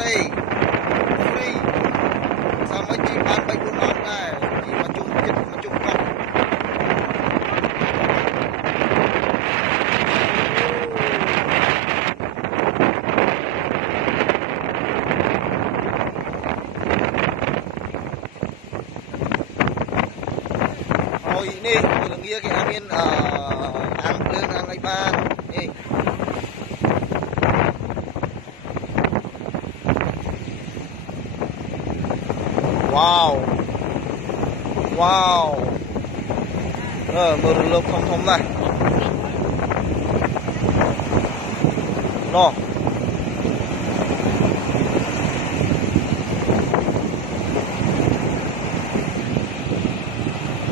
ទេហ្វ្រីសាមញ្ញជីបាន3 4ម៉ោងដែរជីមកជុំចិត្តមកជុំកោះហើយនេះល្ងាគេអត់មានអាំងភ្លើងអាំងអីបាននេះវ៉ាវវ៉ាវមើលរលកធំណាស់ណោះ